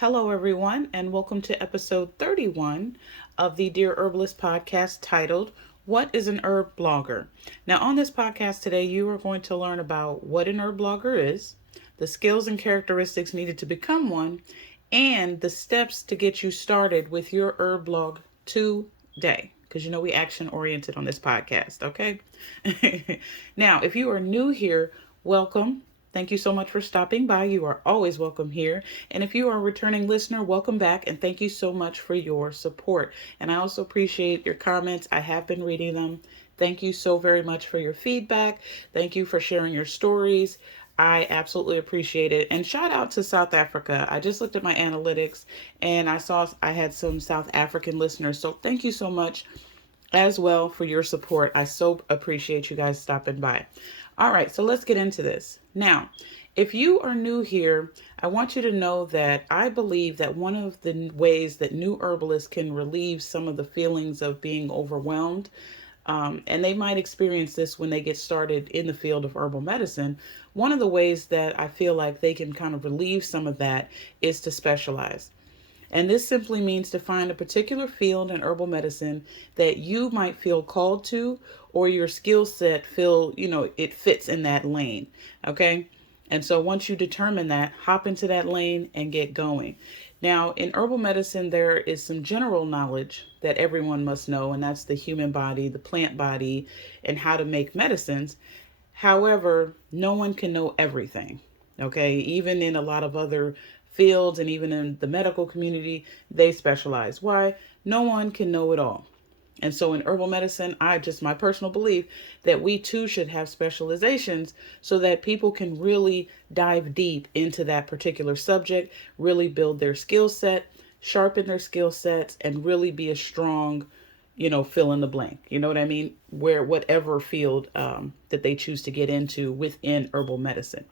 Hello, everyone, and welcome to episode 31 of the Dear Herbalist Podcast titled, What is an Herb Blogger? Now, on this podcast today, you are going to learn about what an herb blogger is, the skills and characteristics needed to become one, and the steps to get you started with your herb blog today. Because we action oriented on this podcast, okay? Now, if you are new here, welcome. Thank you so much for stopping by. You are always welcome here. And if you are a returning listener, welcome back. And thank you so much for your support. And I also appreciate your comments. I have been reading them. Thank you so very much for your feedback. Thank you for sharing your stories. I absolutely appreciate it. And shout out to South Africa. I just looked at my analytics and I saw I had some South African listeners. So thank you so much as well for your support. I so appreciate you guys stopping by. All right, so let's get into this. Now, if you are new here, I want you to know that I believe that one of the ways that new herbalists can relieve some of the feelings of being overwhelmed, and they might experience this when they get started in the field of herbal medicine, one of the ways that I feel like they can kind of relieve some of that is to specialize. And this simply means to find a particular field in herbal medicine that you might feel called to, or your skill set it fits in that lane. Okay. And so once you determine that, hop into that lane and get going. Now, in herbal medicine, there is some general knowledge that everyone must know, and that's the human body, the plant body, and how to make medicines. However, no one can know everything. Okay. Even in a lot of other fields and even in the medical community, they specialize. Why? No one can know it all. And so in herbal medicine, my personal belief that we too should have specializations so that people can really dive deep into that particular subject, really build their skill set, sharpen their skill sets, and really be a strong, fill in the blank. You know what I mean? Whatever field that they choose to get into within herbal medicine.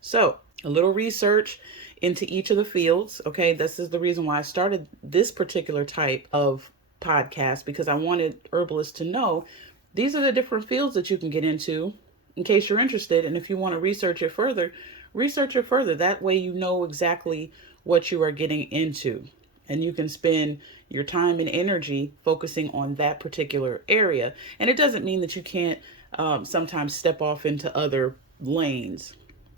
So a little research into each of the fields. Okay, this is the reason why I started this particular type of podcast, because I wanted herbalists to know these are the different fields that you can get into in case you're interested. And if you want to research it further. That way you know exactly what you are getting into. And you can spend your time and energy focusing on that particular area. And it doesn't mean that you can't sometimes step off into other lanes.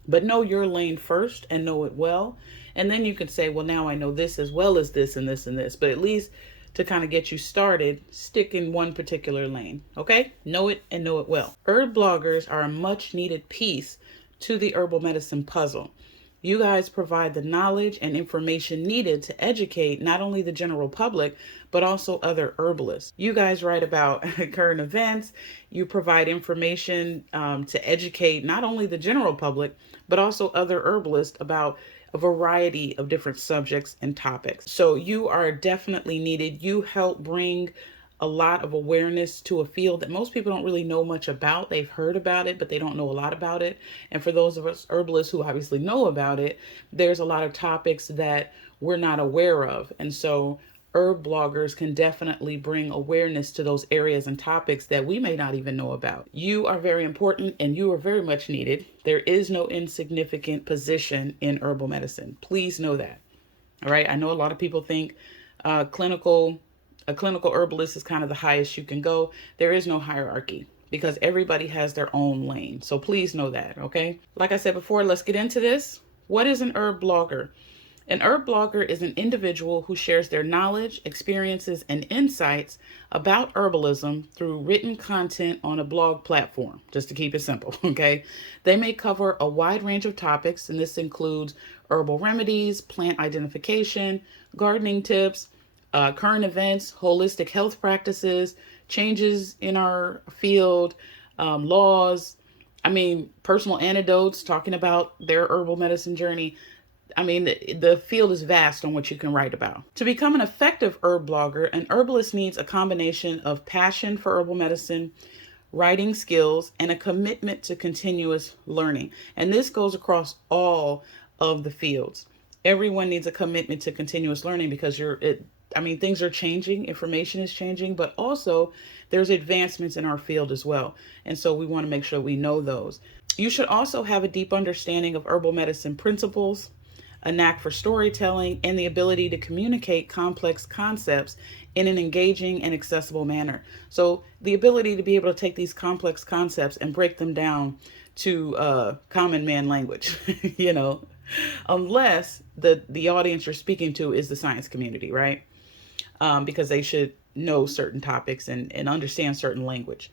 But know your lane first and know it well. And then you can say, well, now I know this as well as this and this and this. But at least to kind of get you started, stick in one particular lane. Okay? Know it and know it well. Herb bloggers are a much needed piece to the herbal medicine puzzle. You guys provide the knowledge and information needed to educate not only the general public, but also other herbalists. You guys write about current events. You provide information to educate not only the general public, but also other herbalists about a variety of different subjects and topics. So you are definitely needed. You help bring a lot of awareness to a field that most people don't really know much about. They've heard about it, but they don't know a lot about it. And for those of us herbalists who obviously know about it, there's a lot of topics that we're not aware of. And so herb bloggers can definitely bring awareness to those areas and topics that we may not even know about. You are very important and you are very much needed. There is no insignificant position in herbal medicine. Please know that. All right. I know a lot of people think a clinical herbalist is kind of the highest you can go. There is no hierarchy because everybody has their own lane. So please know that. Okay. Like I said before, let's get into this. What is an herb blogger? An herb blogger is an individual who shares their knowledge, experiences, and insights about herbalism through written content on a blog platform, just to keep it simple, okay? They may cover a wide range of topics, and this includes herbal remedies, plant identification, gardening tips, current events, holistic health practices, changes in our field, laws, personal anecdotes, talking about their herbal medicine journey. The field is vast on what you can write about. To become an effective herb blogger, an herbalist needs a combination of passion for herbal medicine, writing skills, and a commitment to continuous learning. And this goes across all of the fields. Everyone needs a commitment to continuous learning because things are changing, information is changing, but also there's advancements in our field as well. And so we want to make sure we know those. You should also have a deep understanding of herbal medicine principles, a knack for storytelling, and the ability to communicate complex concepts in an engaging and accessible manner. So, the ability to be able to take these complex concepts and break them down to common man language, you know, unless the audience you're speaking to is the science community, right? Because they should know certain topics and understand certain language.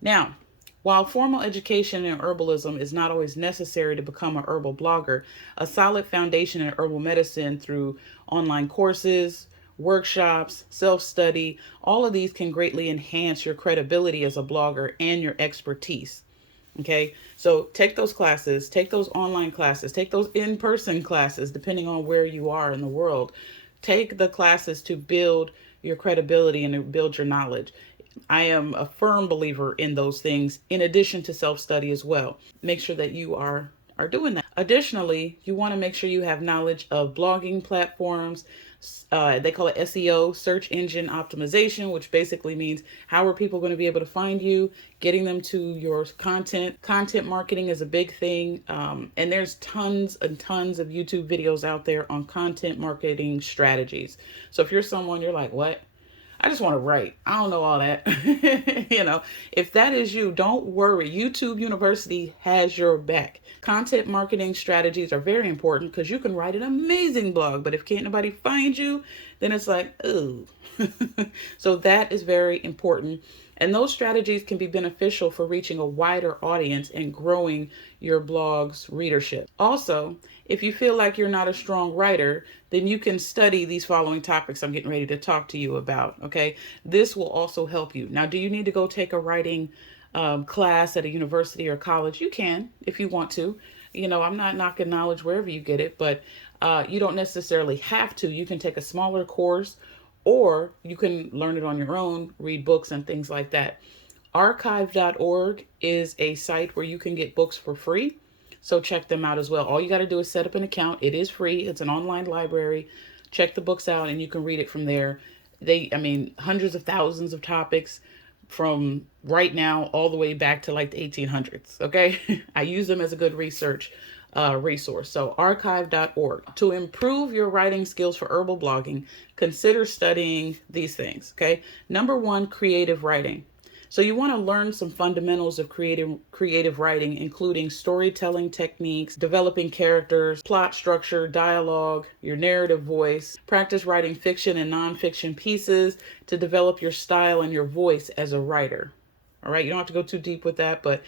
Now, while formal education in herbalism is not always necessary to become a herbal blogger, a solid foundation in herbal medicine through online courses, workshops, self study, all of these can greatly enhance your credibility as a blogger and your expertise. Okay, so take those classes, take those online classes, take those in person classes, depending on where you are in the world. Take the classes to build your credibility and to build your knowledge. I am a firm believer in those things in addition to self-study as well. Make sure that you are doing that. Additionally, you want to make sure you have knowledge of blogging platforms. They call it SEO, search engine optimization, which basically means how are people going to be able to find you, getting them to your content. Content marketing is a big thing. And there's tons and tons of YouTube videos out there on content marketing strategies. So if you're someone, you're like, what? I just want to write. I don't know all that. If that is you, don't worry. YouTube University has your back. Content marketing strategies are very important because you can write an amazing blog, but if can't nobody find you, then it's like, oh. So that is very important. And those strategies can be beneficial for reaching a wider audience and growing your blog's readership. Also, if you feel like you're not a strong writer, then you can study these following topics I'm getting ready to talk to you about. Okay, this will also help you. Now, do you need to go take a writing class at a university or college? You can if you want to. I'm not knocking knowledge wherever you get it, but you don't necessarily have to. You can take a smaller course, or you can learn it on your own, read books and things like that. Archive.org is a site where you can get books for free. So check them out as well. All you got to do is set up an account. It is free. It's an online library. Check the books out and you can read it from there. Hundreds of thousands of topics from right now all the way back to like the 1800s. Okay. I use them as a good research resource. So archive.org. To improve your writing skills for herbal blogging, consider studying these things. Okay. Number one, creative writing. So you want to learn some fundamentals of creative writing, including storytelling techniques, developing characters, plot structure, dialogue, your narrative voice. Practice writing fiction and nonfiction pieces to develop your style and your voice as a writer. All right, you don't have to go too deep with that, but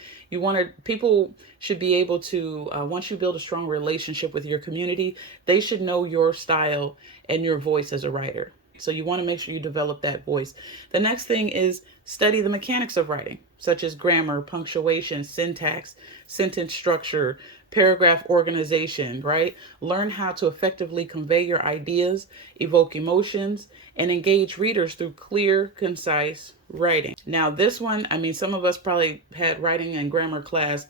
people should be able to, once you build a strong relationship with your community, they should know your style and your voice as a writer. So you want to make sure you develop that voice. The next thing is study the mechanics of writing, such as grammar, punctuation, syntax, sentence structure, paragraph organization, right? Learn how to effectively convey your ideas, evoke emotions, and engage readers through clear, concise writing. Now, this one, some of us probably had writing and grammar class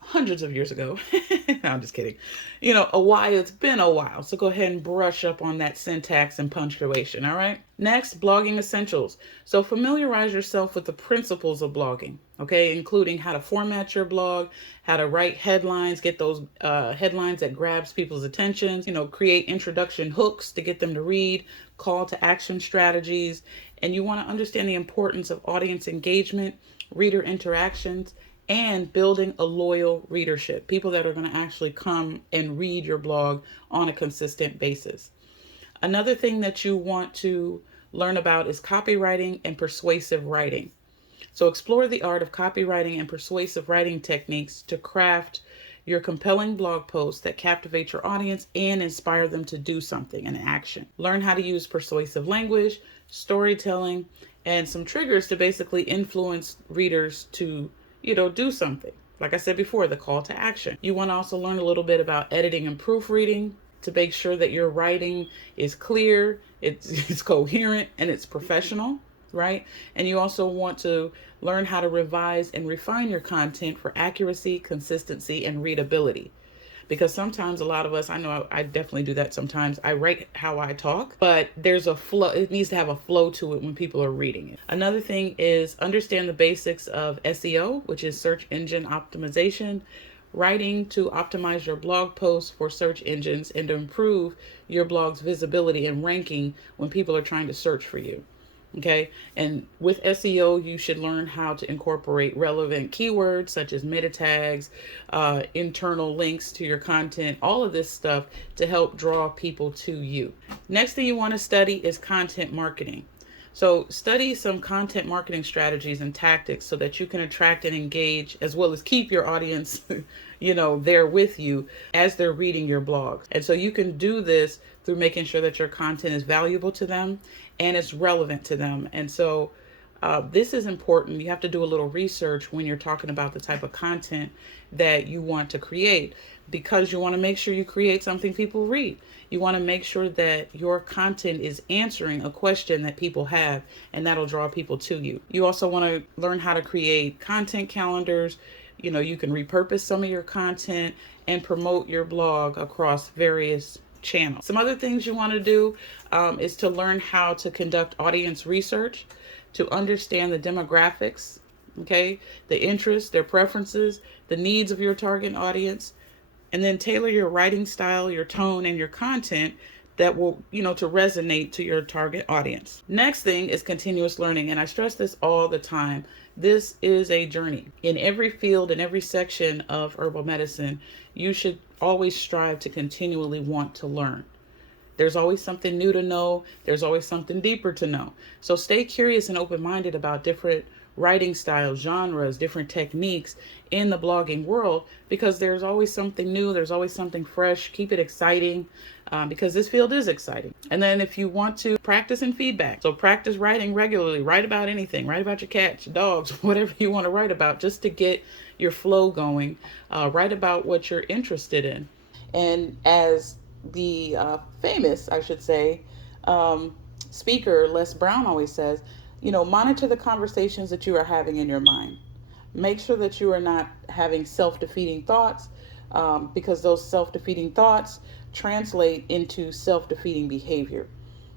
hundreds of years ago. No, I'm just kidding. It's been a while. So go ahead and brush up on that syntax and punctuation. All right. Next, blogging essentials. So familiarize yourself with the principles of blogging, okay, including how to format your blog, how to write headlines, get those headlines that grabs people's attention, create introduction hooks to get them to read, call to action strategies. And you want to understand the importance of audience engagement, reader interactions, and building a loyal readership, people that are going to actually come and read your blog on a consistent basis. Another thing that you want to learn about is copywriting and persuasive writing. So explore the art of copywriting and persuasive writing techniques to craft your compelling blog posts that captivate your audience and inspire them to do something, an action. Learn how to use persuasive language, storytelling, and some triggers to basically influence readers to do something. Like I said before, the call to action. You want to also learn a little bit about editing and proofreading to make sure that your writing is clear, it's coherent, and it's professional, right? And you also want to learn how to revise and refine your content for accuracy, consistency, and readability. Because sometimes a lot of us, I know I definitely do that sometimes. I write how I talk, but there's a flow. It needs to have a flow to it when people are reading it. Another thing is understand the basics of SEO, which is search engine optimization, writing to optimize your blog posts for search engines and to improve your blog's visibility and ranking when people are trying to search for you. Okay. And with SEO, you should learn how to incorporate relevant keywords such as meta tags, internal links to your content, all of this stuff to help draw people to you. Next thing you want to study is content marketing. So study some content marketing strategies and tactics so that you can attract and engage as well as keep your audience, there with you as they're reading your blog. And so you can do this through making sure that your content is valuable to them and it's relevant to them. And so this is important. You have to do a little research when you're talking about the type of content that you want to create, because you want to make sure you create something people read. You want to make sure that your content is answering a question that people have, and that'll draw people to you. You also want to learn how to create content calendars. You can repurpose some of your content and promote your blog across various channels. Some other things you want to do is to learn how to conduct audience research, to understand the demographics, okay, the interests, their preferences, the needs of your target audience, and then tailor your writing style, your tone, and your content that will, to resonate to your target audience. Next thing is continuous learning. And I stress this all the time. This is a journey. In every field, in every section of herbal medicine, you should always strive to continually want to learn. There's always something new to know. There's always something deeper to know. So stay curious and open-minded about different writing styles, genres, different techniques in the blogging world, because there's always something new. There's always something fresh. Keep it exciting, because this field is exciting. And then if you want to practice and feedback, so practice writing regularly. Write about anything. Write about your cats, your dogs, whatever you want to write about, just to get your flow going. Write about what you're interested in. And as the famous, I should say, speaker Les Brown always says, monitor the conversations that you are having in your mind. Make sure that you are not having self-defeating thoughts, because those self-defeating thoughts translate into self-defeating behavior.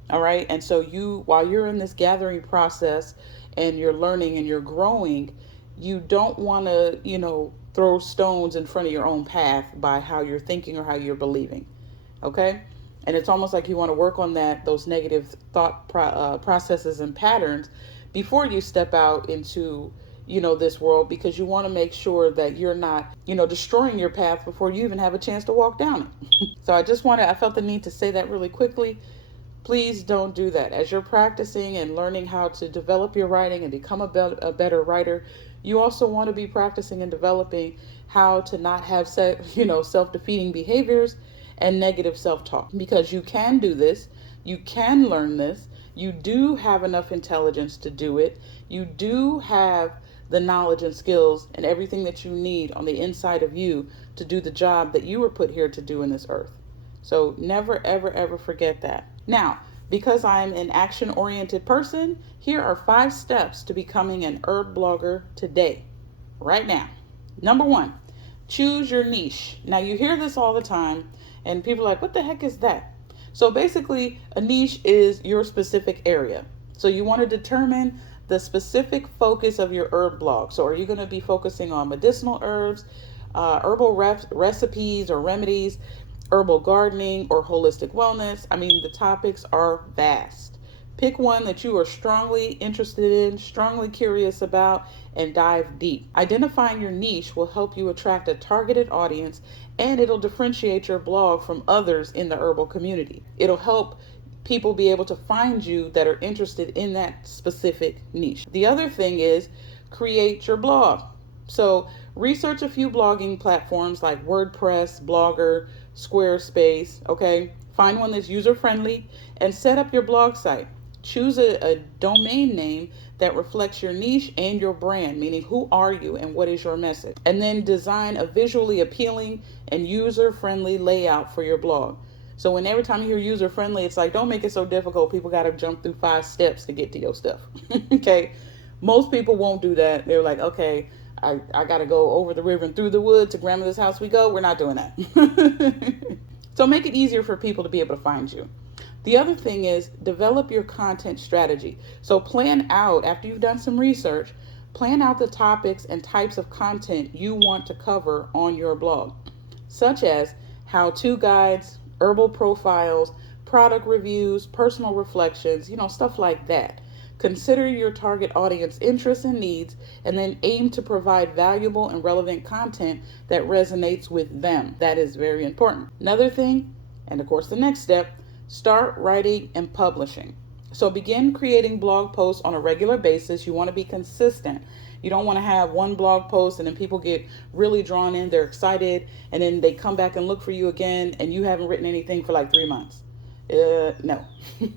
All right. And so while you're in this gathering process and you're learning and you're growing, you don't want to, throw stones in front of your own path by how you're thinking or how you're believing. Okay. And it's almost like you want to work on those negative thought processes and patterns before you step out into, this world, because you want to make sure that you're not, destroying your path before you even have a chance to walk down it. So I felt the need to say that really quickly. Please don't do that. As you're practicing and learning how to develop your writing and become a better writer, you also want to be practicing and developing how to not have self-defeating behaviors and negative self-talk, because you can do this. You can learn this. You do have enough intelligence to do it. You do have the knowledge and skills and everything that you need on the inside of you to do the job that you were put here to do in this earth. So never, ever, ever forget that. Now, because I'm an action-oriented person, here are 5 steps to becoming an herb blogger today, right now. Number 1, choose your niche. Now, you hear this all the time, and people are like, what the heck is that? So basically, a niche is your specific area. So you want to determine the specific focus of your herb blog. So are you going to be focusing on medicinal herbs, herbal recipes or remedies, herbal gardening, or holistic wellness? I mean, the topics are vast. Pick one that you are strongly interested in, strongly curious about, and dive deep. Identifying your niche will help you attract a targeted audience, and it'll differentiate your blog from others in the herbal community. It'll help people be able to find you that are interested in that specific niche. The other thing is create your blog. So research a few blogging platforms like WordPress, Blogger, Squarespace, okay? Find one that's user-friendly and set up your blog site. Choose a domain name that reflects your niche and your brand, meaning who are you and what is your message? And then design a visually appealing and user-friendly layout for your blog. So when every time you hear user-friendly, it's like, don't make it so difficult. People got to jump through 5 steps to get to your stuff. Okay? Most people won't do that. They're like, okay, I got to go over the river and through the woods to grandmother's house we go. We're not doing that. So make it easier for people to be able to find you. The other thing is develop your content strategy. So plan out, after you've done some research, Plan out the topics and types of content you want to cover on your blog, such as how-to guides, herbal profiles, product reviews, personal reflections, stuff like that. Consider your target audience interests and needs, and then aim to provide valuable and relevant content that resonates with them. That is very important. Another thing, and of course the next step, start writing and publishing. So begin creating blog posts on a regular basis. You want to be consistent. You don't want to have one blog post and then people get really drawn in, they're excited, and then they come back and look for you again and you haven't written anything for like 3 months. No,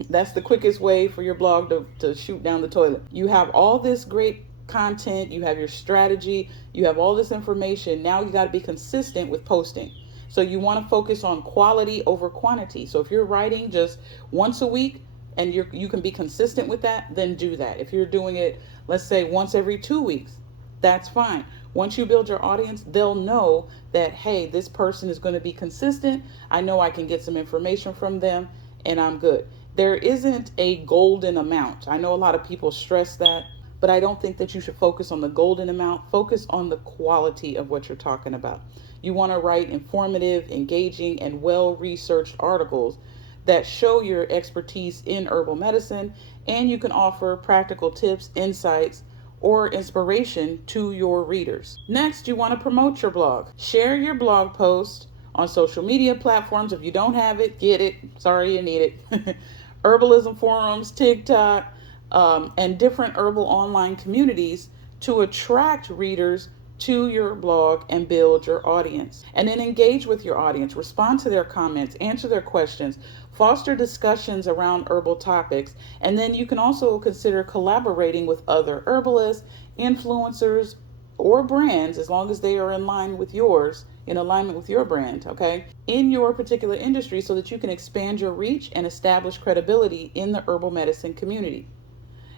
that's the quickest way for your blog to shoot down the toilet. You have all this great content, you have your strategy, you have all this information. Now you got to be consistent with posting. So you want to focus on quality over quantity. So if you're writing just once a week and you can be consistent with that, then do that. If you're doing it, let's say once every 2 weeks, that's fine. Once you build your audience, they'll know that, hey, this person is going to be consistent. I know I can get some information from them and I'm good. There isn't a golden amount. I know a lot of people stress that, but I don't think that you should focus on the golden amount. Focus on the quality of what you're talking about. You want to write informative, engaging, and well-researched articles that show your expertise in herbal medicine, and you can offer practical tips, insights, or inspiration to your readers. Next, you want to promote your blog. Share your blog post on social media platforms. If you don't have it, get it. Sorry, you need it. Herbalism forums, TikTok, and different herbal online communities to attract readers to your blog and build your audience. And then engage with your audience, respond to their comments, answer their questions, foster discussions around herbal topics. And then you can also consider collaborating with other herbalists, influencers, or brands, as long as they are in line with yours, in alignment with your brand, okay, in your particular industry, so that you can expand your reach and establish credibility in the herbal medicine community.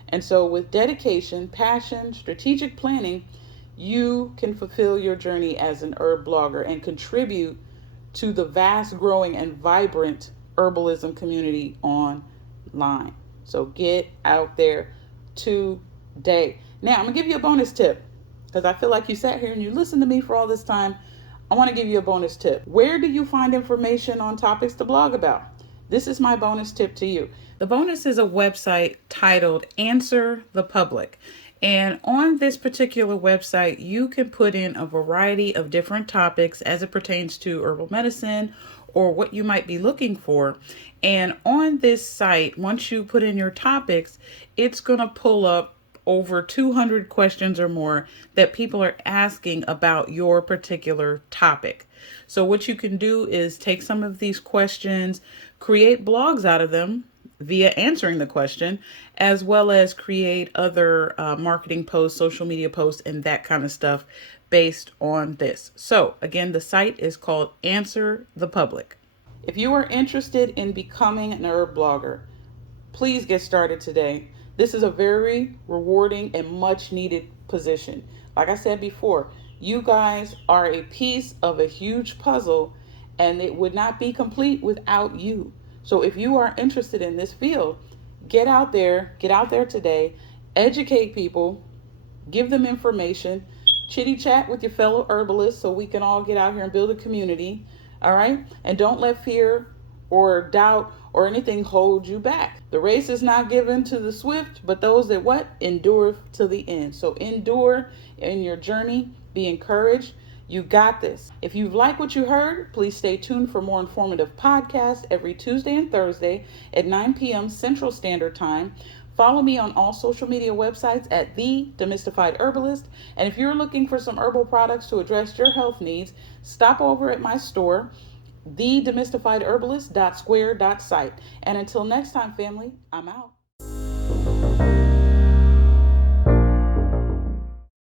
And so with dedication, passion, strategic planning, you can fulfill your journey as an herb blogger and contribute to the vast, growing, and vibrant herbalism community online. So get out there today. Now, I'm going to give you a bonus tip, because I feel like you sat here and you listened to me for all this time. I want to give you a bonus tip. Where do you find information on topics to blog about? This is my bonus tip to you. The bonus is a website titled Answer the Public. And on this particular website, you can put in a variety of different topics as it pertains to herbal medicine or what you might be looking for. And on this site, once you put in your topics, it's going to pull up over 200 questions or more that people are asking about your particular topic. So what you can do is take some of these questions, create blogs out of them via answering the question, as well as create other marketing posts, social media posts, and that kind of stuff based on this. So again, the site is called Answer the Public. If you are interested in becoming an herb blogger, please get started today. This is a very rewarding and much needed position. Like I said before, you guys are a piece of a huge puzzle, and it would not be complete without you. So if you are interested in this field, get out there today, educate people, give them information, chitty chat with your fellow herbalists so we can all get out here and build a community. All right. And don't let fear or doubt or anything hold you back. The race is not given to the swift, but those that endure to the end. So endure in your journey, be encouraged. You got this. If you've liked what you heard, please stay tuned for more informative podcasts every Tuesday and Thursday at 9 p.m. Central Standard Time. Follow me on all social media websites at The Demystified Herbalist. And if you're looking for some herbal products to address your health needs, stop over at my store, thedemystifiedherbalist.square.site. And until next time, family, I'm out.